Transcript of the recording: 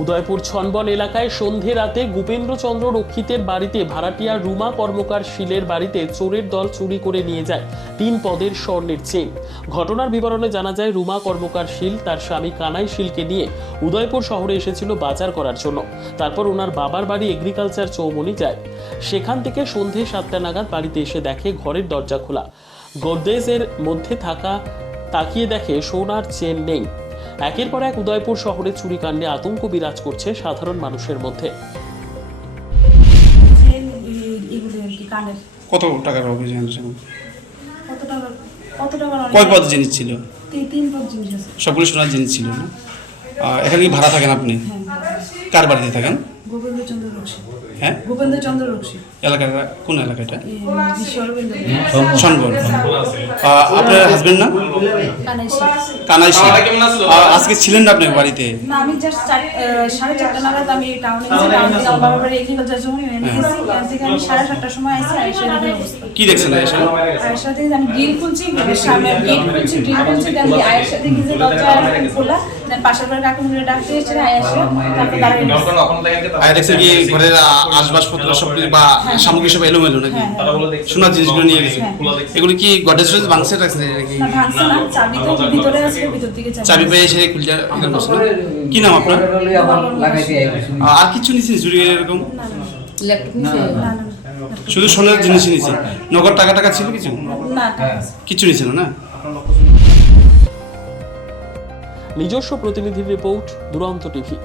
উদয়পুর ছনবন এলাকায় সন্ধে রাতে গোপেন্দ্রচন্দ্র রক্ষিতের বাড়িতে ভাড়াটিয়া রুমা কর্মকার শীলের বাড়িতে চোরের দল চুরি করে নিয়ে যায় 3 পদের স্বর্ণের চেইন। ঘটনার বিবরণে জানা যায়, রুমা কর্মকার শীল তার স্বামী কানাই শীলকে নিয়ে উদয়পুর শহরে এসেছিল বাজার করার জন্য। তারপর ওনার বাবার বাড়ি এগ্রিকালচার চৌমনি যায়। সেখান থেকে সন্ধে 7টা নাগাদ বাড়িতে এসে দেখে ঘরের দরজা খোলা, গোদরেজের মধ্যে তাকিয়ে দেখে সোনার চেন নেই। একের পর এক উদয়পুর শহরে চুরিকাণ্ডে আতঙ্ক বিরাজ করছে সাধারণ মানুষের মধ্যে। কত টাকার হবে কত টাকা কয় পদ জিনিস ছিল? 3 পদ জিনিস আছে। সবগুলো সোনার জিনিস ছিল না? এখানে কি ভাড়া থাকেন আপনি? কার বাড়িতে থাকেন? গোপেন্দ্রচন্দ্র রক্ষী। হ্যাঁ, গোপেন্দ্রচন্দ্র রক্ষী। এলাকাটা কোন এলাকাটা? সনবন। আপনার হাজবেন্ড না? কানাই শীল। আজকে ছিলেন না আপনার বাড়িতে? না, আমি জাস্ট 4:30 নাগাদ আমি টাউনে গেছি। আমার বাবার বাড়ি এগ্রিকালচার জমি গেছি। এখান থেকে আমি 7:30টার সময় আসি। আয়েশা দেখি অবস্থা। কি দেখছেন আয়েশা? আয়েশা দেখি আমি গ্রিল খুলছি, সামনে গেট খুলছি, গ্রিল খুলছি, আমি আয়েশা দেখি যে দরজা খোলা। পাশের বাড়ির কাকুমুরে ডাকতে এসেছে আয়েশা, তারপর দাঁড়িয়ে দেখছেন কি ঘরের আসবাবপত্র সব বা সামগ্রী সব এলোমেলো নাকি? সোনার জিনিসগুলো নিয়ে গেছে। এগুলো কি গডরেজ ভাঙছে রাখছে নাকি? না, ভাঙছে না, চাবি তো ভিতরে আছে, ভিতর থেকে চাবি পেয়ে এসে খুলতে বসলো। কি নাম আপনার? আর কিছু নিছেন চুরি এরকম? না, শুধু সোনার জিনিস নিছে? নগদ টাকা টাকা ছিল কিছু? না, কিছু নিছিল না? নিজস্ব প্রতিনিধির রিপোর্ট, দুরন্ত টিভি।